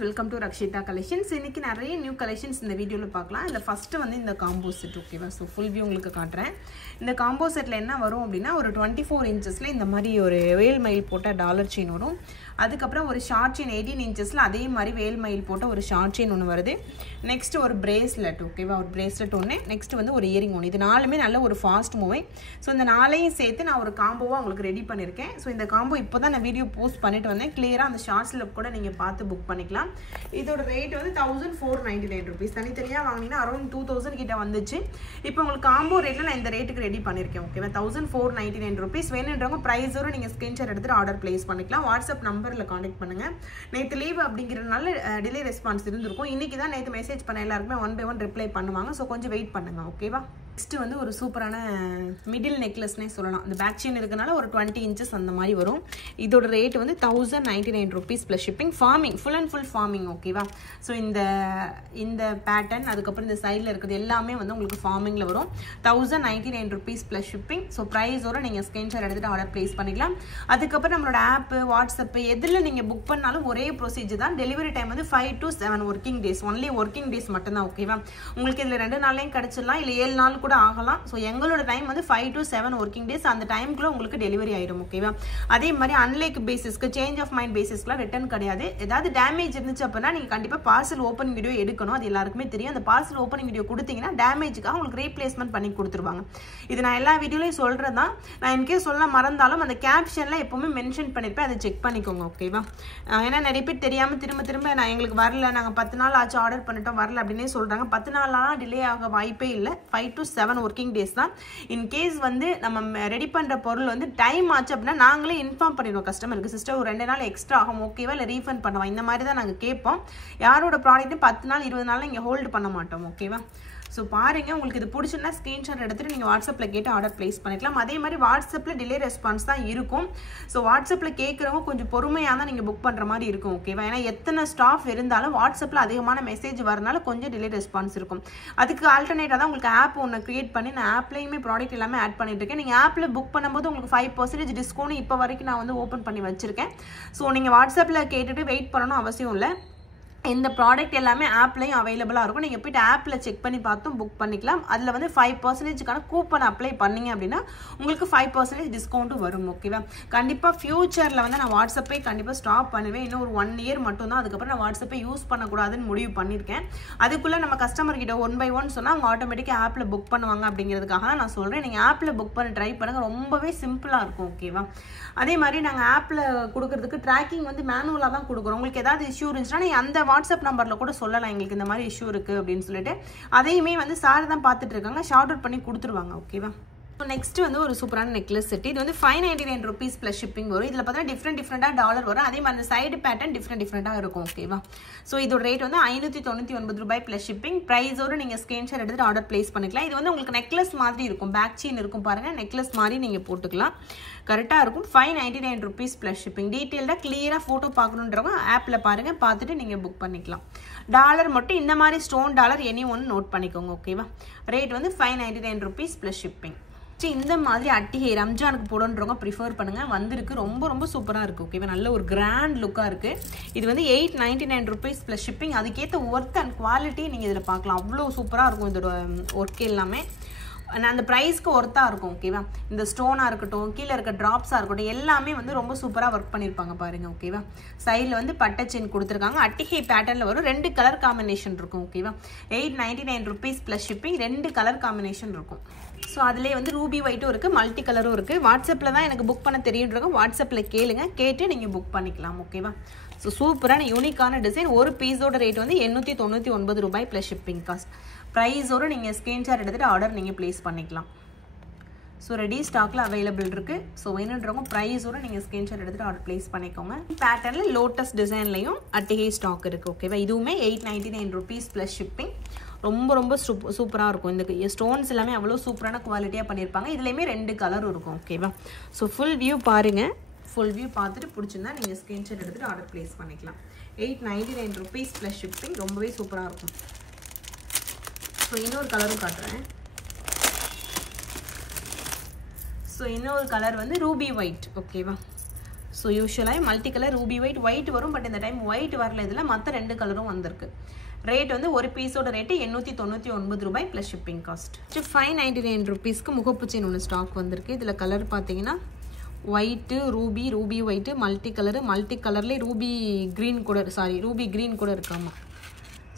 Welcome to Rakshitha collections. இன்னைக்கு நிறைய new collections இந்த வீடியோவில் பார்க்கலாம். இல்லை ஃபஸ்ட்டு வந்து இந்த காம்போ செட் ஓகேவா. ஸோ ஃபுல் வியூ உங்களுக்கு காட்டுறேன். இந்த காம்போ செட்டில் என்ன வரும் அப்படின்னா, ஒரு 24 இன்ச்சஸில் இந்த மாதிரி ஒரு வேல் மயில் போட்ட டாலர் செயின் வரும். அதுக்கப்புறம் ஒரு ஷார்ட் செயின் 18 இன்ச்சஸில் அதே மாதிரி வேல் மயில் போட்ட ஒரு ஷார்ட் செயின் ஒன்று வருது. நெக்ஸ்ட் ஒரு பிரேஸ்லெட் ஓகேவா, ஒரு பிரேஸ்லெட் ஒன்று. நெக்ஸ்ட் வந்து ஒரு இயரிங் ஒன்று. இது நாலுமே நல்ல ஒரு ஃபாஸ்ட் மூவிங். ஸோ இந்த நாளையும் சேர்த்து நான் ஒரு காம்போவாக உங்களுக்கு ரெடி பண்ணியிருக்கேன். ஸோ இந்த காம்போ இப்போ தான் நான் வீடியோ போஸ்ட் பண்ணிட்டு வந்தேன். கிளியராக அந்த ஷார்ட்ஸில் கூட நீங்கள் பார்த்து புக் பண்ணிக்கலாம். இதோட ரேட் வந்து 1499 rupees. தனித்தனியாக வாங்கினீங்கன்னா அரௌண்ட் 2000 கிட்ட வந்துச்சு. இப்போ உங்களுக்கு காம்போ ரேட்டில் நான் இந்த ரேட்டுக்கு ரெடி பண்ணியிருக்கேன் ஓகேவா. 1499 rupees. வேணுன்றவங்க ப்ரைஸோடு நீங்கள் ஸ்க்ரீன்ஷாட் எடுத்துகிட்டு ஆர்டர் பிளேஸ் பண்ணிக்கலாம். வாட்ஸ்அப் நம்பரில் காண்டாக்ட் பண்ணுங்கள். நேற்று லீவ் அப்படிங்கிறதுனால டிலே ரெஸ்பான்ஸ் இருந்திருக்கும். இன்றைக்கி தான் நேற்று மெசேஜ் பண்ண எல்லாருக்குமே 1 by 1 ரிப்ளை பண்ணுவாங்க. ஸோ கொஞ்சம் வெயிட் பண்ணுங்கள் ஓகேவா. நெக்ஸ்ட்டு வந்து ஒரு சூப்பரான மிடில் நெக்லஸ்னே சொல்லலாம். இந்த பேக் செயின் இருக்கனால ஒரு 20 inches அந்த மாதிரி வரும். இதோட ரேட் வந்து 1099 rupees plus shipping. Forming full and full forming ஓகேவா. ஸோ இந்த பேட்டர்ன் அதுக்கப்புறம் இந்த சைடில் இருக்கிறது எல்லாமே வந்து உங்களுக்கு ஃபார்மிங்கில் வரும். 1099 rupees ப்ளஸ் ஷிப்பிங். ஸோ ப்ரைஸோடு நீங்கள் ஸ்க்ரீன்ஷாட் எடுத்துகிட்டு ஆர்டர் ப்ளேஸ் பண்ணிக்கலாம். அதுக்கப்புறம் நம்மளோட ஆப்பு வாட்ஸ்அப்பு எதில் நீங்கள் புக் பண்ணாலும் ஒரே ப்ரொசீஜர் தான். டெலிவரி டைம் வந்து 5 to 7 working days. Only working days மட்டும்தான் ஓகேவா. உங்களுக்கு இதில் 2 நாள்லையும் கிடச்சிடலாம், இல்லை 7 நாள் கூட ஆகலாம். ஸோ எங்களோட டைம் வந்து 5 to 7 ஒர்க்கிங் டேஸ். அந்த டைமுக்குள்ள உங்களுக்கு டெலிவரி ஆயிடும் ஓகேவா. அதே மாதிரி அன்லைக் பேசிஸ்க்கு சேஞ்ச் ஆஃப் மைண்ட் பேசிஸ்க்குலாம் ரிட்டர்ன் கிடையாது. ஏதாவது டேமேஜ் இருந்துச்சு அப்படின்னா நீங்கள் கண்டிப்பாக பார்சல் ஓப்பனிங் வீடியோ எடுக்கணும். அது எல்லாருக்குமே தெரியும். அந்த பார்சல் ஓப்பனிங் வீடியோ கொடுத்தீங்கன்னா டேமேஜுக்காக உங்களுக்கு ரீப்ளேஸ்மெண்ட் பண்ணி கொடுத்துருவாங்க. இது நான் எல்லா வீடியோலையும் சொல்கிறது தான். நான் இன்கேஸ் சொல்ல மறந்தாலும் அந்த கேப்ஷனில் எப்போவுமே மென்ஷன் பண்ணியிருப்பேன். அதை செக் பண்ணிக்கோங்க ஓகேவா. ஏன்னா நிறைய பேர் தெரியாமல் திரும்ப நான் எங்களுக்கு வரல, நாங்கள் 10 நாள் ஆச்சு ஆர்டர் பண்ணிட்டோம் வரல அப்படின்னே சொல்கிறாங்க. 10 நாளாலாம் டிலே ஆக வாய்ப்பே இல்லை. 5 to 7 ஒர்க்கிங் டேஸ் தான். இன்கேஸ் வந்து நம்ம ரெடி பண்ணுற பொருள் வந்து டைம் ஆச்சு அப்படின்னா நாங்களே இன்ஃபார்ம் பண்ணிடுவோம் கஸ்டமருக்கு. சிஸ்டர் ஒரு 2 நாள் எக்ஸ்ட்ரா ஆகும் ஓகேவா, இல்லை ரீஃபண்ட் பண்ணுவோம். இந்த மாதிரி தான் நாங்கள் கேட்போம். யாரோட ப்ராடக்ட்டும் 10 நாள் 20 நாள் இங்கே ஹோல்டு பண்ண மாட்டோம் ஓகேவா. ஸோ பாருங்கள், உங்களுக்கு இது பிடிச்சுன்னா ஸ்க்ரீன்ஷாட் எடுத்துகிட்டு நீங்கள் வாட்ஸ்அப்பில் கேட்டு ஆர்டர் ப்ளேஸ் பண்ணிக்கலாம். அதே மாதிரி வாட்ஸ்அப்பில் டிலே ரெஸ்பான்ஸ் தான் இருக்கும். ஸோ வாட்ஸ்அப்பில் கேட்குறவங்க கொஞ்சம் பொறுமையாக தான் நீங்கள் புக் பண்ணுற மாதிரி இருக்கும் ஓகேவா. ஏன்னா எத்தனை ஸ்டாஃப் இருந்தாலும் வாட்ஸ்அப்பில் அதிகமான மெசேஜ் வரனால கொஞ்சம் டிலே ரெஸ்பான்ஸ் இருக்கும். அதுக்கு ஆல்டர்னேட்டாக தான் உங்களுக்கு ஆப் ஒன்று க்ரியேட் பண்ணி நான் ஆப்லேயுமே ப்ராடக்ட் எல்லாமே ஆட் பண்ணிட்டு இருக்கேன். நீங்கள் ஆப்பில் புக் பண்ணும்போது உங்களுக்கு 5% டிஸ்கவுண்ட் இப்போ வரைக்கும் நான் வந்து ஓப்பன் பண்ணி வச்சுருக்கேன். ஸோ நீங்கள் வாட்ஸ்அப்பில் கேட்டுட்டு வெயிட் பண்ணணும் அவசியம் இல்லை. இந்த ப்ராடக்ட் எல்லாமே ஆப்லையும் அவைலபிளாக இருக்கும். நீங்கள் போய்ட்டு ஆப்பில் செக் பண்ணி பார்த்தும் புக் பண்ணிக்கலாம். அதில் வந்து 5%க்கான கூப்பன் அப்ளை பண்ணிங்க அப்படின்னா உங்களுக்கு 5% டிஸ்கவுண்ட்டும் வரும் ஓகேவா. கண்டிப்பாக ஃப்யூச்சரில் வந்து நான் வாட்ஸ்அப்பை கண்டிப்பாக ஸ்டாப் பண்ணுவேன். இன்னும் ஒரு 1 year மட்டும்தான். அதுக்கப்புறம் நான் வாட்ஸ்அப்பை யூஸ் பண்ணக்கூடாதுன்னு முடிவு பண்ணியிருக்கேன். அதுக்குள்ளே நம்ம கஸ்டமர் கிட்ட 1 by 1 சொன்னால் அவங்க ஆட்டோமேட்டிக்காக ஆப்பில் புக் பண்ணுவாங்க அப்படிங்கிறதுக்காக தான் நான் சொல்கிறேன். நீங்கள் ஆப்பில் புக் பண்ணி ட்ரை பண்ணுங்கள். ரொம்பவே சிம்பிளாக இருக்கும் ஓகேவா. அதே மாதிரி நாங்கள் ஆப்பில் கொடுக்குறதுக்கு ட்ராக்கிங் வந்து மேனுவலாக தான் கொடுக்குறோம். உங்களுக்கு ஏதாவது இஷ்யூ இருந்துச்சுன்னா நீங்கள் அந்த வாட்ஸ்அப் நம்பரில் கூட சொல்லலாம், எங்களுக்கு இந்த மாதிரி இஷ்யூ இருக்குது அப்படின்னு சொல்லிட்டு. அதையுமே வந்து சார் தான் பார்த்துட்டு இருக்காங்க, ஷார்ட் அவுட் பண்ணி கொடுத்துருவாங்க ஓகேவா. நெக்ஸ்ட் வந்து ஒரு சூப்பரான நெக்லஸ் செட். இது வந்து 599 rupees ப்ளஸ் ஷிப்பிங் வரும். இதில் பார்த்தீங்கன்னா டிஃப்ரெண்டாக டாலர் வரும். அதே மாதிரி அந்த சைடு பேட்டர்ன் டிஃப்ரெண்டாக இருக்கும் ஓகேவா. ஸோ இதோட ரேட் வந்து 599 ரூபாய் ப்ளஸ் ஷிப்பிங். ப்ரைஸோடு நீங்கள் ஸ்க்ரீன்ஷாட் எடுத்துகிட்டு ஆர்டர் ப்ளேஸ் பண்ணிக்கலாம். இது வந்து உங்களுக்கு நெக்லஸ் மாதிரி இருக்கும். பேக் செயின் இருக்கும் பாருங்கள், நெக்லஸ் மாதிரி நீங்கள் போட்டுக்கலாம். கரெக்டாக இருக்கும். 599 rupees ப்ளஸ் ஷிப்பிங். டீட்டெயில்டாக கிளியராக ஃபோட்டோ பார்க்கணுன்றவங்க ஆப்பில் பாருங்கள், பார்த்துட்டு நீங்கள் புக் பண்ணிக்கலாம். டாலர் மட்டும் இந்த மாதிரி ஸ்டோன் டாலர் எனி ஒன்று நோட் பண்ணிக்கோங்க ஓகேவா. ரேட் வந்து 599 rupees ப்ளஸ் ஷிப்பிங். இந்த மாதிரி அட்டிகை ரம்ஜானுக்கு போடணுன்றவங்க ப்ரிஃபர் பண்ணுங்கள். வந்திருக்கு, ரொம்ப சூப்பராக இருக்குது ஓகேவா. நல்ல ஒரு கிராண்ட் லுக்காக இருக்குது. இது வந்து 899 rupees ப்ளஸ் ஷிப்பிங். அதுக்கேற்ற ஒர்க் அண்ட் குவாலிட்டி நீங்கள் இதில் பார்க்கலாம். அவ்வளோ சூப்பராக இருக்கும் இதோட ஒர்க் எல்லாமே. அந்த ப்ரைஸ்க்கு ஒர்த்தாக இருக்கும் ஓகேவா. இந்த ஸ்டோனாக இருக்கட்டும், கீழே இருக்க ட்ராப்ஸாக இருக்கட்டும், எல்லாமே வந்து ரொம்ப சூப்பராக ஒர்க் பண்ணியிருப்பாங்க பாருங்கள் ஓகேவா. சைடில் வந்து பட்டை செயின் கொடுத்துருக்காங்க. அட்டிகை பேட்டர்னில் வரும். 2 கலர் காம்பினேஷன் இருக்கும் ஓகேவா. 899 rupees plus shipping. 2 colour combination இருக்கும். ஸோ அதிலே வந்து ரூபி ஒயிட்டும் இருக்குது, மல்டி கலரும் இருக்குது. வாட்ஸ்அப்பில் தான் எனக்கு புக் பண்ண தெரியுன்றவங்க வாட்ஸ்அப்பில் கேளுங்க, கேட்டு நீங்கள் புக் பண்ணிக்கலாம் ஓகேவா. ஸோ சூப்பரான யூனிக்கான டிசைன். ஒரு பீஸோட ரேட் வந்து 899 ரூபாய் ப்ளஸ் ஷிப்பிங் காஸ்ட். ப்ரைஸோடு நீங்கள் ஸ்க்ரீன்ஷாட் எடுத்துகிட்டு ஆர்டர் நீங்கள் ப்ளேஸ் பண்ணிக்கலாம். ஸோ ரெடி ஸ்டாக்கில் அவைலபிள் இருக்குது. ஸோ வேணுன்றவங்க ப்ரைஸோடு நீங்கள் ஸ்க்ரீன்ஷாட் எடுத்துகிட்டு ஆர்டர் ப்ளேஸ் பண்ணிக்கோங்க. பேட்டர்னில் லோட்டஸ் டிசைன்லையும் அட்டிகை ஸ்டாக் இருக்குது ஓகேவா. இதுவுமே 899 rupees ப்ளஸ் ஷிப்பிங். ரொம்ப சூப்பராக இருக்கும். இந்த ஸ்டோன்ஸ் எல்லாமே அவ்வளோ சூப்பரான குவாலிட்டியாக பண்ணியிருப்பாங்க. இதுலேயுமே 2 கலரும் இருக்கும் ஓகேவா. ஸோ ஃபுல் வியூ பாருங்கள். ஃபுல் வியூ பார்த்துட்டு பிடிச்சிருந்தா நீங்கள் ஸ்க்ரீன்ஷாட் எடுத்துகிட்டு ஆர்டர் ப்ளேஸ் பண்ணிக்கலாம். 899 rupees ப்ளஸ் ஷிப்பிங். ரொம்பவே சூப்பராக இருக்கும். ஸோ இன்னொரு கலரும் காட்டுறேன். ஸோ இன்னொரு கலர் வந்து ரூபி ஒயிட் ஓகேவா. ஸோ யூஸ்வலாக மல்டி கலர் ரூபி ஒயிட் வரும். பட் இந்த டைம் ஒயிட் வரல, இதில் மற்ற 2 கலரும் வந்திருக்கு. ரேட் வந்து ஒரு பீஸோட ரேட்டு 899 ரூபாய் ப்ளஸ் ஷிப்பிங் காஸ்ட். 599 ருபீஸ்க்கு முகப்பு செயின் ஒன்று ஸ்டாக் வந்திருக்கு. இதில் கலர் பார்த்தீங்கன்னா ஒயிட்டு, ரூபி ஒயிட்டு, மல்டி கலர்லேயே ரூபி க்ரீன் கூட இருக்காமா.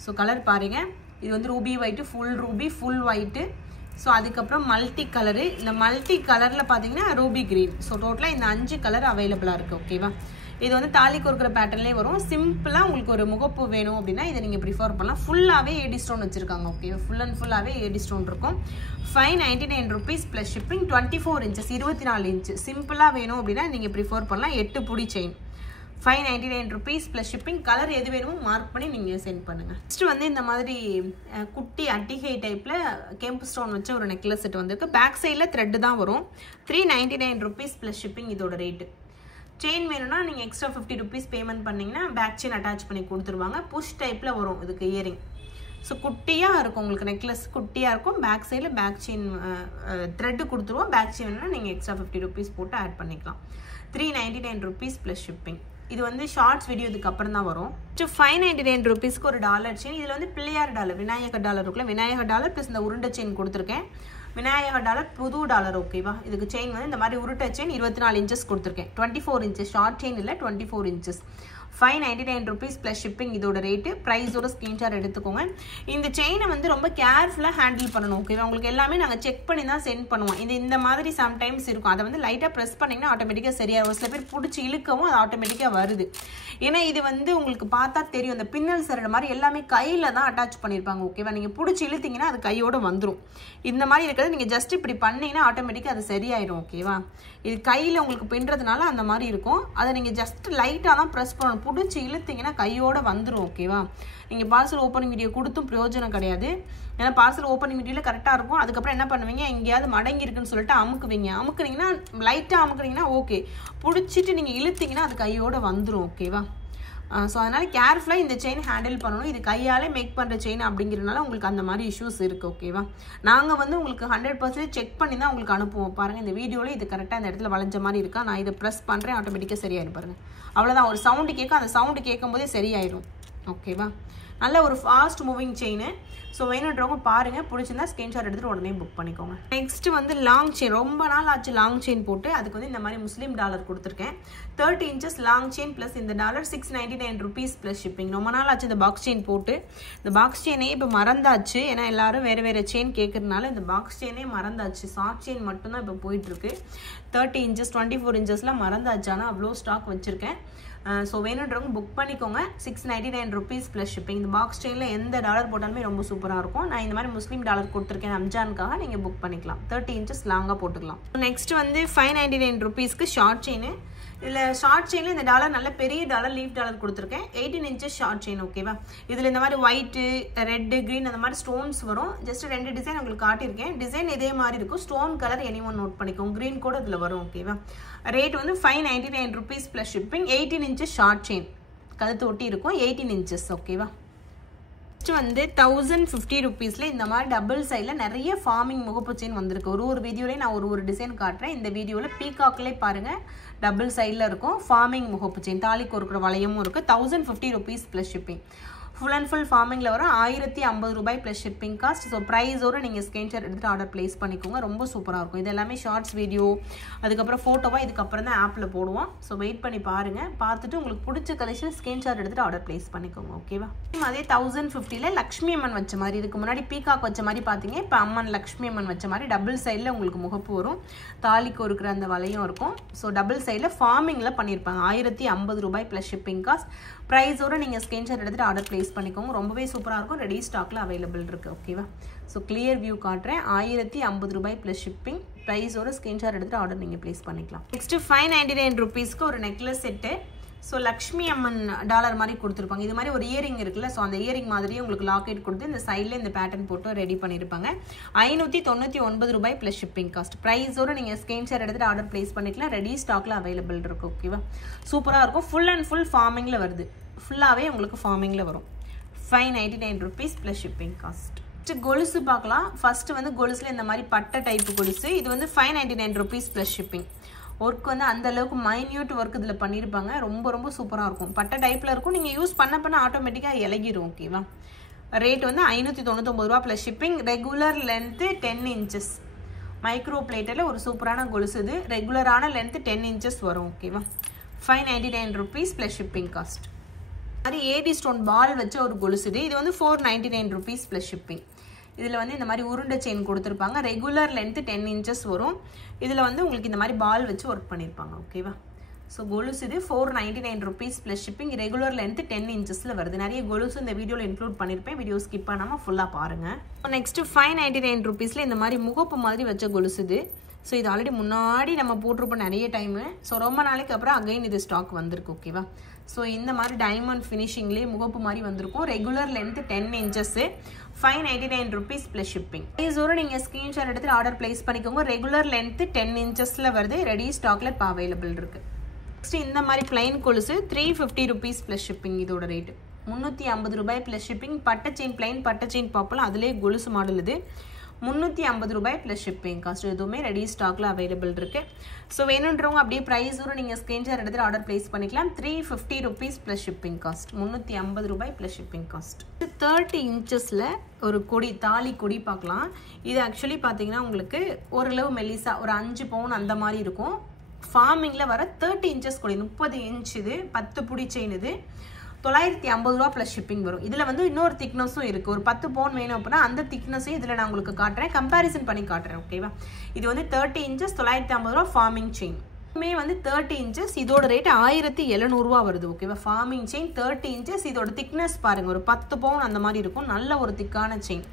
ஸோ கலர் பாருங்கள், இது வந்து ruby white, full white. So அதுக்கப்புறம் மல்டி கலரு, இந்த மல்டி கலரில் பார்த்தீங்கன்னா ரூபி க்ரீன். ஸோ டோட்டலாக இந்த 5 கலர் அவைலபிளாக இருக்குது. ஓகேவா, இது வந்து தாலி கோர்க்கிற பேட்டர்ன்லேயே வரும். சிம்பிளாக உங்களுக்கு ஒரு முகப்பு வேணும் அப்படின்னா இதை நீங்கள் ப்ரிஃபர் பண்ணலாம். ஃபுல்லாகவே ஏடி ஸ்டோன் வச்சுருக்காங்க. ஓகே, ஃபுல்லாகவே ஏடி ஸ்டோன் இருக்கும். 599 rupees plus shipping. 24 inches 24 inch சிம்பிளாக வேணும் அப்படின்னா நீங்கள் ப்ரிஃபர் பண்ணலாம். 8 புடி chain 599 rupees plus shipping. Colour எது வேணுமோ மார்க் பண்ணி நீங்கள் சென்ட் பண்ணுங்கள். நெக்ஸ்ட் வந்து இந்த மாதிரி குட்டி அட்டிகை டைப்பில் கெம்பு ஸ்டோன் வச்ச ஒரு நெக்லஸ் செட் வந்திருக்கு. பேக் சைடில் த்ரெட்டு தான் வரும். 399 ருபீஸ் ப்ளஸ் ஷிப்பிங் இதோட ரேட்டு. செயின் வேணும்னா நீங்கள் எக்ஸ்ட்ரா 50 ருபீஸ் பேமெண்ட் பண்ணிங்கன்னா பேக் செயின் அட்டாச் பண்ணி கொடுத்துருவாங்க. புஷ் டைப்பில் வரும் இதுக்கு இயரிங். ஸோ குட்டியாக இருக்கும் உங்களுக்கு நெக்லஸ், குட்டியாக இருக்கும். பேக் சைடில் பேக் செயின் த்ரெட்டு கொடுத்துருவோம். பேக் செயின் வேணும்னா நீங்கள் எக்ஸ்ட்ரா 50 ருபீஸ் போட்டு ஆட் பண்ணிக்கலாம். 399 ருபீஸ் ப்ளஸ் ஷிப்பிங். இது வந்து ஷார்ட்ஸ் வீடியோ இதுக்கு அப்புறம் தான் வரும். 599 ருபீஸ்க்கு ஒரு டாலர் செயின். இதில் வந்து பிள்ளையார் டாலர், விநாயகர் டாலர் இருக்குல்ல, விநாயகர் டாலர் ப்ளஸ் இந்த உருண்டை செயின் கொடுத்துருக்கேன். விநாயகர் டாலர் புது டாலர். ஓகேவா, இதுக்கு செயின் வந்து இந்த மாதிரி உருட்டை செயின் 24 இன்ச்சஸ் கொடுத்துருக்கேன். 24 இன்ச்சஸ் ஷார்ட் செயின் இல்லை, 24 இன்ச்சஸ். 599 ருபீஸ் ப்ளஸ் ஷிப்பிங் இதோட ரேட்டு. ப்ரைஸோட ஸ்க்ரீன்ஷாட் எடுத்துக்கோங்க. இந்த செயினை வந்து ரொம்ப கேர்ஃபுல்லாக ஹேண்டில் பண்ணணும். ஓகேவா, உங்களுக்கு எல்லாமே நாங்கள் செக் பண்ணி தான் சென்ட் பண்ணுவோம். இந்த மாதிரி சம்டைம்ஸ் இருக்கும். அதை வந்து லைட்டாக ப்ரெஸ் பண்ணிங்கன்னா ஆட்டோமேட்டிக்காக சரியாக வரும். சில பேர் பிடிச்சி இழுக்கவும் அது ஆட்டோமேட்டிக்காக வருது. ஏன்னா இது வந்து உங்களுக்கு பார்த்தா தெரியும், இந்த பின்னல் சரடு மாதிரி எல்லாமே கையில் தான் அட்டாச் பண்ணியிருப்பாங்க. ஓகேவா, நீங்கள் பிடிச்சி இழுத்தீங்கன்னா அது கையோடு வந்துடும். இந்த மாதிரி இருக்கிறது நீங்கள் ஜஸ்ட் இப்படி பண்ணிங்கன்னா ஆட்டோமேட்டிக்காக அது சரியாயிடும். ஓகேவா, இது கையில் உங்களுக்கு பின்னுறதுனால அந்த மாதிரி இருக்கும். அதை நீங்கள் ஜஸ்ட் லைட்டாக தான் ப்ரெஸ் பண்ணணும். பிடிச்சி இழுத்தீங்கன்னா கையோடு வந்துடும். ஓகேவா, நீங்கள் பார்சல் ஓப்பனிங் வீடியோ கொடுத்தும் பிரயோஜனம் கிடையாது. ஏன்னா பார்சல் ஓப்பனிங் வீடியோவில் கரெக்டாக இருக்கும். அதுக்கப்புறம் என்ன பண்ணுவீங்க, எங்கேயாவது மடங்கி இருக்குன்னு சொல்லிட்டு அமுக்குனீங்கன்னா லைட்டாக அமுக்குனீங்கன்னா ஓகே, பிடிச்சிட்டு நீங்கள் இழுத்தீங்கன்னா அது கையோடு வந்துடும். ஓகேவா, ஸோ அதனால் கேர்ஃபுல்லாக இந்த செயின் ஹேண்டில் பண்ணணும். இது கையாலே மேக் பண்ணுற செயின் அப்படிங்கிறதுனால உங்களுக்கு அந்த மாதிரி இஷ்யூஸ் இருக்குது. ஓகேவா, நாங்கள் வந்து உங்களுக்கு 100% செக் பண்ணி தான் உங்களுக்கு அனுப்புவோம். பாருங்கள், இந்த வீடியோவில் இது கரெக்டாக இந்த இடத்துல வளைஞ்ச மாதிரி இருக்கா, நான் இதை ப்ரெஸ் பண்ணுறேன், ஆட்டோமேட்டிக்காக சரியாயிடும். பாருங்கள், அவ்வளோதான். ஒரு சவுண்டு கேட்கும், அந்த சவுண்டு கேட்கும் போதே சரியாயிடும். ஓகேவா, நல்ல ஒரு ஃபாஸ்ட் மூவிங் செயின். ஸோ வேணுன்றவங்க பாருங்கள், பிடிச்சிருந்தா ஸ்க்ரீன்ஷாட் எடுத்துகிட்டு உடனே புக் பண்ணிக்கோங்க. நெக்ஸ்ட்டு வந்து லாங் செயின். ரொம்ப நாள் ஆச்சு லாங் செயின் போட்டு. அதுக்கு வந்து இந்த மாதிரி முஸ்லீம் டாலர் கொடுத்துருக்கேன். 30 இன்ச்சஸ் லாங் செயின் ப்ளஸ் இந்த டாலர் 699 ருபீஸ் ப்ளஸ் ஷிப்பிங். ரொம்ப நாள் ஆச்சு இந்த பாக்ஸ் செயின் போட்டு. இந்த பாக்ஸ் செயினே இப்போ மறந்தாச்சு. ஏன்னா எல்லாரும் வேறு செயின் கேட்குறதுனால இந்த பாக்ஸ் செயினே மறந்தாச்சு. ஷார்ட் செயின் மட்டும்தான் இப்போ போயிட்டுருக்கு. 30 இன்ச்சஸ் 24 இன்ச்சஸ்லாம் மறந்தாச்சு. ஆனால் அவ்வளோ ஸ்டாக் வச்சுருக்கேன். ஸோ வேணுன்றவங்க புக் பண்ணிக்கோங்க. 699 ருபீஸ் ப்ளஸ் ஷிப்பிங். இந்த பாக்ஸ் செயினில் எந்த டாலர் போட்டாலுமே ரொம்ப சூப்பராக இருக்கும். நான் இந்த மாதிரி முஸ்லீம் டாலர் கொடுத்துருக்கேன் ரம்ஜானுக்காக. நீங்கள் புக் பண்ணிக்கலாம். 30 இன்ச்சஸ் லாங்காக போட்டுக்கலாம். நெக்ஸ்ட் வந்து 599 ருபீஸ்க்கு ஷார்ட் செயின். இதில் ஷார்ட் செயினில் இந்த டாலர் நல்ல பெரிய டாலர், லீஃப் டாலர் கொடுத்துருக்கேன். 18 இன்ச்சஸ் ஷார்ட் செயின். ஓகேவா, இதில் இந்த மாதிரி ஒயிட்டு, ரெட்டு, க்ரீன் அந்த மாதிரி ஸ்டோன்ஸ் வரும். ஜஸ்ட் 2 டிசைன் உங்களுக்கு காட்டியிருக்கேன். டிசைன் இதே மாதிரி இருக்கும். Stone colour any one note பண்ணிக்கோங்க. க்ரீன் கூட இதில் வரும். ஓகேவா, ரேட் வந்து 599 rupees plus shipping. 18 inches short chain கழுத்து ஒட்டி இருக்கும். 18 இன்ச்சஸ். ஓகேவா, நெக்ஸ்ட் வந்து 1050 ருபீஸில் இந்த மாதிரி டபுள் சைடில் நிறைய ஃபார்மிங் முகப்பு செயின் வந்திருக்கு. ஒரு வீடியோலேயே நான் ஒரு டிசைன் காட்டுறேன். இந்த வீடியோவில் பீகாக்லேயே பாருங்கள், டபுள் சைடில் இருக்கும் ஃபார்மிங் முகப்பு செயின். தாலி கோர்க்கிற வளையமும் இருக்குது. 1050 rupees plus shipping. Full and full ஃபார்மிங்கில் வரும். 1050 ரூபாய் ப்ளஸ் ஷிப்பிங் காஸ்ட். ஸோ ப்ரைஸோடு நீங்கள் ஸ்க்ரீன்ஷாட் எடுத்துகிட்டு ஆர்டர் ப்ளேஸ் பண்ணிக்கோங்க. ரொம்ப சூப்பராக இருக்கும். இது எல்லாமே ஷார்ட்ஸ் வீடியோ, அதுக்கப்புறம் ஃபோட்டோவாக இதுக்கப்புறம் தான் ஆப்பில் போடுவோம். ஸோ வெயிட் பண்ணி பாருங்கள். பார்த்துட்டு உங்களுக்கு பிடிச்ச கலெக்ஷன் ஸ்க்ரீன்ஷாட் எடுத்துகிட்டு ஆர்டர் ப்ளேஸ் பண்ணிக்கோங்க. ஓகேவா, அதே 1050ல் லக்ஷ்மி அம்மன் வச்ச மாதிரி, இதுக்கு முன்னாடி பீகாக் வச்ச மாதிரி பார்த்தீங்க. இப்போ அம்மன் லக்ஷ்மி அம்மன் வச்ச மாதிரி டபுள் சைடில் உங்களுக்கு முகப்பு வரும். தாலிக்கு இருக்கிற அந்த வலையும் இருக்கும். ஸோ டபுள் சைடில் ஃபார்மிங்கில் பண்ணியிருப்பாங்க. 1050 ரூபாய் ப்ளஸ் ஷிப்பிங் காஸ்ட். ப்ரைஸோடு நீங்கள் ஸ்க்ரீன்ஷாட் எடுத்துகிட்டு ஆர்டர் ப்ளேஸ் பண்ணிக்கோங்க. ரொம்பவே சூப்பராக இருக்கும். ரெடி ஸ்டாக்கில் அவைலபிள் இருக்குது. ஓகேவா, ஸோ கிளியர் வியூ காட்டுறேன். 1050 ரூபாய் ப்ளஸ் ஷிப்பிங். ப்ரைஸோட ஸ்க்ரீன்ஷாட் எடுத்துகிட்டு ஆர்டர் நீங்கள் ப்ளேஸ் பண்ணிக்கலாம். நெக்ஸ்ட்டு 599 ருபீஸ்க்கு ஒரு நெக்லஸ் செட்டு. ஸோ லக்ஷ்மி அம்மன் டாலர் மாதிரி கொடுத்துருப்பாங்க. இது மாதிரி ஒரு இயரிங் இருக்குல்ல, ஸோ அந்த இயரிங் மாதிரியே உங்களுக்கு லாக்கெட் கொடுத்து இந்த சைடில் இந்த பேட்டர்ன் போட்டு ரெடி பண்ணியிருப்பாங்க. 599 ரூபாய் ப்ளஸ் ஷிப்பிங் காஸ்ட். ப்ரைஸோடு நீங்கள் ஸ்க்ரீன்ஷாட் எடுத்துகிட்டு ஆர்டர் ப்ளேஸ் பண்ணிக்கலாம். ரெடி ஸ்டாக்கில் அவைலபிள் இருக்குது. ஓகேவா, சூப்பராக இருக்கும். ஃபுல் அண்ட் ஃபுல் ஃபார்மிங்கில் வருது. ஃபுல்லாகவே உங்களுக்கு ஃபார்மிங்கில் வரும். 599 ருபீஸ் ப்ளஸ் ஷிப்பிங் காஸ்ட். கொலுசு பார்க்கலாம். ஃபர்ஸ்ட் வந்து கொலுசுல இந்த மாதிரி பட்டை டைப் கொலுசு. இது வந்து 599 ருபீஸ் ப்ளஸ் ஷிப்பிங். ஒர்க் வந்து அந்த அளவுக்கு மைன்யூட் ஒர்க் இதில் பண்ணியிருப்பாங்க. ரொம்ப ரொம்ப சூப்பராக இருக்கும். பட்டை டைப்பில் இருக்கும். நீங்கள் யூஸ் பண்ண ஆட்டோமேட்டிக்காக இலகிரும். ஓகேவா? ரேட் வந்து 599 ரூபா plus shipping. Regular length 10 inches. Micro பிளேட்டில் ஒரு சூப்பரான கொலுசு இது. ரெகுலரான லென்த்து 10 இன்ச்சஸ் வரும். ஓகேவா? 599 rupees ப்ளஸ் ஷிப்பிங் காஸ்ட். மாதிரி ஏடி ஸ்டோன் பால் வச்ச ஒரு கொலுசு இது வந்து 499 rupees ப்ளஸ் ஷிப்பிங். இதில் வந்து இந்த மாதிரி உருண்டை செயின் கொடுத்துருப்பாங்க. ரெகுலர் லென்த்து 10 இன்ச்சஸ் வரும். இதில் வந்து உங்களுக்கு இந்த மாதிரி பால் வச்சு ஒர்க் பண்ணியிருப்பாங்க. ஓகேவா? ஸோ கொலுசு இது 499 rupees plus shipping. Regular length 10 இன்ச்சஸில் வருது. நிறைய கொலுசு இந்த வீடியோவில் இன்க்ளூட் பண்ணியிருப்பேன். வீடியோ ஸ்கிப் பண்ணாமல் ஃபுல்லாக பாருங்கள். நெக்ஸ்ட்டு 599 rupeesல இந்த மாதிரி முகப்பு மாதிரி வச்ச கொலுசு இது. ஸோ இது ஆல்ரெடி முன்னாடி நம்ம போட்டிருப்போம் நிறைய டைமு. ஸோ ரொம்ப நாளைக்கு அப்புறம் அகைன் இது ஸ்டாக் வந்திருக்கு. ஓகேவா? ஸோ இந்த மாதிரி டைமண்ட் ஃபினிஷிங்லேயே முகப்பு மாதிரி வந்திருக்கும். Regular length 10 inches. 599 rupees plus shipping. ப்ரைஸோடு நீங்கள் ஸ்க்ரீன்ஷாட் எடுத்துகிட்டு ஆர்டர் ப்ளேஸ் பண்ணிக்கோங்க. ரெகுலர் லென்த்து 10 இன்ச்சஸில் வருது. ரெடி ஸ்டாக்கில் இப்போ அவைலபிள் இருக்குது. நெக்ஸ்ட்டு இந்த மாதிரி பிளைன் கொலுசு 350 rupees ப்ளஸ் ஷிப்பிங். இதோட ரேட்டு 350 ரூபாய் ப்ளஸ் ஷிப்பிங். பட்டை செயின் பிளைன் பட்டை செயின் பாப்பலாம். அதிலே கொலுசு மாடல் இது. 350 ரூபாய் ப்ளஸ் ஷிப்பிங் காஸ்ட். எதுவுமே ரெடி ஸ்டாக்ல அவைலபிள் இருக்கு. ஸோ வேணுன்றவங்க அப்படியே ப்ரைஸோட நீங்கள் ஸ்க்ரீன்ஷாட் எடுத்துட்டு ஆர்டர் பிளேஸ் பண்ணிக்கலாம். 350 rupees ப்ளஸ் ஷிப்பிங் காஸ்ட். 350 ரூபாய் ப்ளஸ் ஷிப்பிங் காஸ்ட். 30 இன்ச்சஸில் ஒரு கொடி தாலி கொடி பார்க்கலாம். இது ஆக்சுவலி பார்த்தீங்கன்னா உங்களுக்கு ஓரளவு மெலிசா ஒரு 5 பவுன் அந்த மாதிரி இருக்கும். ஃபார்மிங்கில் வர 30 இன்ச்சஸ் கொடி. 30 இன்ச் இது. 10 புடி செயின் இது. 950 ரூபா ப்ளஸ் ஷிப்பிங் வரும். இதில் வந்து இன்னொரு திக்னஸும் இருக்குது. ஒரு 10 பவுன் வேணும் அப்படின்னா அந்த திக்னஸையும் இதில் நான் உங்களுக்கு காட்டுறேன். கம்பேரிசன் பண்ணி காட்டுறேன். ஓகேவா? இது வந்து 30 இன்ச்சஸ் 950 ரூபா ஃபார்மிங் செயின். இதுவுமே வந்து 30 இன்ச்சஸ். இதோட ரேட் 1700 ரூபா வருது. ஓகேவா? Farming chain 30 inches. இதோட திக்னஸ் பாருங்கள் ஒரு 10 பவுன் அந்த மாதிரி இருக்கும். நல்ல ஒரு திக்கான செயின்.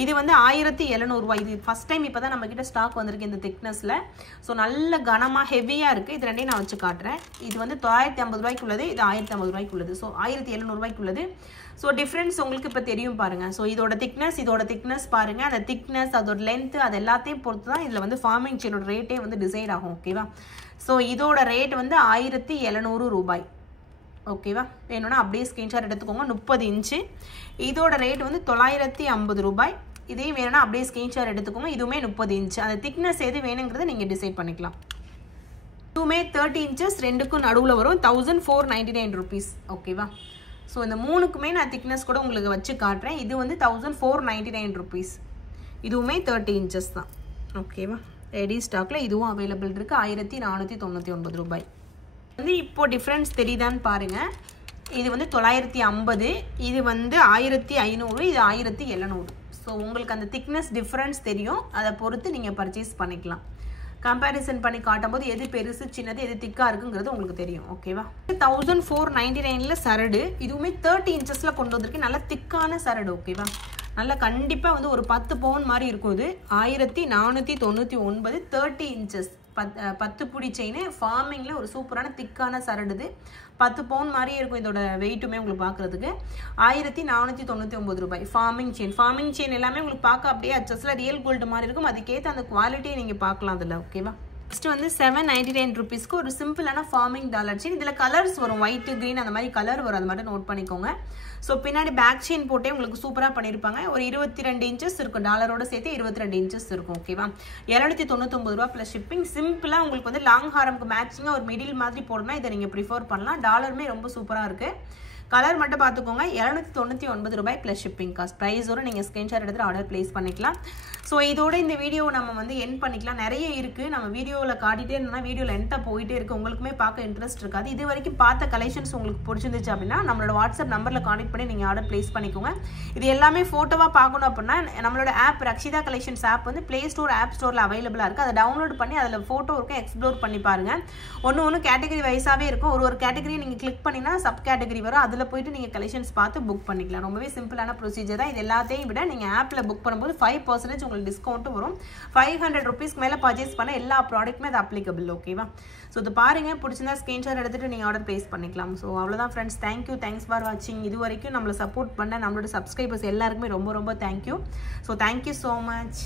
இது வந்து 1700 ரூபா. இது ஃபர்ஸ்ட் டைம் இப்போ தான் நம்மக்கிட்ட ஸ்டாக் வந்திருக்கு இந்த திக்னஸில். ஸோ நல்ல கனமாக ஹெவியாக இருக்குது. இது ரெண்டையும் நான் வச்சு காட்டுறேன். இது வந்து 950 ரூபாய்க்கு உள்ளது. இது 1050 ரூபாய்க்கு உள்ளது. ஸோ 1700 ரூபாய்க்கு உள்ளது. ஸோ டிஃப்ரென்ஸ் உங்களுக்கு இப்போ தெரியும் பாருங்கள். ஸோ இதோட திக்னஸ் பாருங்கள். அந்த திக்னஸ் அதோட லென்த்து அது எல்லாத்தையும் பொறுத்து தான் இதில் வந்து ஃபார்மிங் செயினோட ரேட்டே வந்து டிசைட் ஆகும். ஓகேவா? ஸோ இதோட ரேட் வந்து 1700 ரூபாய். ஓகேவா? வேணும்னா அப்படியே ஸ்க்ரீன்ஷாட் எடுத்துக்கோங்க. 30 இன்ச்சு. இதோட ரேட் வந்து 950 ரூபாய். இதையும் வேணும்னா அப்படியே ஸ்க்ரீன்ஷாட் எடுத்துக்கோங்க. இதுவுமே 30 இன்ச்சு. அந்த திக்னஸ் எது வேணுங்கிறத நீங்கள் டிசைட் பண்ணிக்கலாம். இதுவுமே 30 இன்ச்சஸ். ரெண்டுக்கும் நடுவில் வரும். 1499 rupees. ஓகேவா? ஸோ இந்த மூணுக்குமே நான் திக்னஸ் கூட உங்களுக்கு வச்சு காட்டுறேன். இது வந்து 1499 rupees. இதுவுமே 30 இன்ச்சஸ் தான். ஓகேவா? ரெடி ஸ்டாக்கில் இதுவும் அவைலபிள் இருக்குது. 1499 ரூபாய். வந்து இப்போ டிஃப்ரென்ஸ் தெரியுதான்னு பாருங்கள். இது வந்து 950. இது வந்து 1500. இது 1700. ஸோ உங்களுக்கு அந்த திக்னஸ் டிஃப்ரென்ஸ் தெரியும். அதை பொறுத்து நீங்கள் பர்ச்சேஸ் பண்ணிக்கலாம். கம்பேரிசன் பண்ணி காட்டும்போது எது பெருசு சின்னது எது திக்காக இருக்குங்கிறது உங்களுக்கு தெரியும். ஓகேவா? 1499ல் சரடு. இதுவுமே 30 இன்ச்சஸில் கொண்டு வந்திருக்கு. நல்லா திக்கான சரடு. ஓகேவா? நல்லா கண்டிப்பாக வந்து ஒரு 10 பவுன் மாதிரி இருக்கும். இது 1499. 30 இன்ச்சஸ் 10 புடி செயின். ஃபார்மிங்கில் ஒரு சூப்பரான திக்கான சரடுது. 10 பவுன் மாதிரியே இருக்கும். இதோட வெயிட்டுமே உங்களுக்கு பார்க்குறதுக்கு 1499 ரூபாய். ஃபார்மிங் செயின் எல்லாமே உங்களுக்கு பார்க்க அப்படியே அச்சஸில் ரியல் கோல்டு மாதிரி இருக்கும். அதுக்கேற்ற அந்த குவாலிட்டியை நீங்கள் பார்க்கலாம் அதில். ஓகேவா? நெக்ஸ்ட் வந்து 799 rupeesக்கு ஒரு சிம்பிளான ஃபார்மிங் டாலர் செயின். இதில் கலர்ஸ் வரும். ஒயிட் கிரீன் அந்த மாதிரி கலர் வரும். அது மட்டும் நோட் பண்ணிக்கோங்க. ஸோ பின்னாடி பேக் செயின் போட்டே உங்களுக்கு சூப்பராக பண்ணியிருப்பாங்க. ஒரு 22 இன்ச்சஸ் இருக்கும். டாலரோட சேர்த்து 22 இன்ச்சஸ் இருக்கும். ஓகேவா? 299 ரூபா ப்ளஸ் ஷிப்பிங். சிம்பிளாக உங்களுக்கு வந்து லாங் ஹாரம்க்கு மேட்சிங்காக ஒரு மிடில் மாதிரி போடணும்னா இதை நீங்கள் ப்ரிஃபர் பண்ணலாம். டாலருமே ரொம்ப சூப்பராக இருக்குது. கலர் மட்டும் பார்த்துக்கோங்க. 299 ரூபாய் ப்ளஸ் ஷிப்பிங் காஸ்ட். ப்ரைஸோட நீங்கள் ஸ்க்ரீன்ஷாட் எடுத்து ஆர்டர் பிளேஸ் பண்ணிக்கலாம். ஸோ இதோட இந்த வீடியோவை நம்ம வந்து என் பண்ணிக்கலாம். நிறைய இருக்குது. நம்ம வீடியோவில் காட்டிகிட்டே இருந்தோம்னா வீடியோவில் என்கிட்ட போயிட்டே இருக்குது. உங்களுக்குமே பார்க்க இன்ட்ரெஸ்ட் இருக்காது. இது வரைக்கும் பார்த்த கலெக்ஷன்ஸ் உங்களுக்கு பிடிச்சிருந்துச்சு அப்படின்னா நம்மளோட வாட்ஸ்அப் நம்பரில் கான்டெக்ட் பண்ணி நீங்கள் ஆர்டர் பிளேஸ் பண்ணிக்கோங்க. இது எல்லாமே ஃபோட்டோவாக பார்க்கணும் அப்படின்னா நம்மளோட ஆப் ரக்ஷிதா கலெக்ஷன்ஸ் ஆப் வந்து ப்ளே ஸ்டோர் ஆப் ஸ்டோரில் அவைலபிளாக இருக்குது. அதை டவுன்லோட் பண்ணி அதில் ஃபோட்டோ இருக்கும். எக்ஸ்ப்ளோர் பண்ணி பாருங்கள். ஒன்று கேட்டகரி வைஸாகவே இருக்கும். ஒரு கேட்டகரி நீங்கள் கிளிக் பண்ணினா சப் கேட்டகரி வரும். அதில் போயிட்டு நீங்கள் கலெக்ஷன்ஸ் பார்த்து புக் பண்ணிக்கலாம். ரொம்பவே சிம்பிளான ப்ரொசீஜர் தான். இது எல்லாத்தையும் விட நீங்கள் ஆப்பில் புக் பண்ணும்போது 5% உங்களுக்கு டிஸ்கவுண்ட்டும் வரும். 500 rupeesக்கு மேலே பர்ச்சேஸ் பண்ண எல்லா ப்ராடக்ட்டுமே அது அப்ளிகபிள். ஓகேவா? ஸோ இது பாருங்கள். பிடிச்சிருந்தா ஸ்க்ரீன்ஷாட் எடுத்துகிட்டு நீங்கள் ஆர்டர் பிளேஸ் பண்ணிக்கலாம். ஸோ அவ்வளோதான் ஃப்ரெண்ட்ஸ். தேங்க்ஸ் ஃபார் வாட்சிங். இது வரைக்கும் நம்மளை சப்போர்ட் பண்ண நம்மளோட சப்ஸ்கிரைபர்ஸ் எல்லாருக்குமே ரொம்ப thank you. So thank you so much.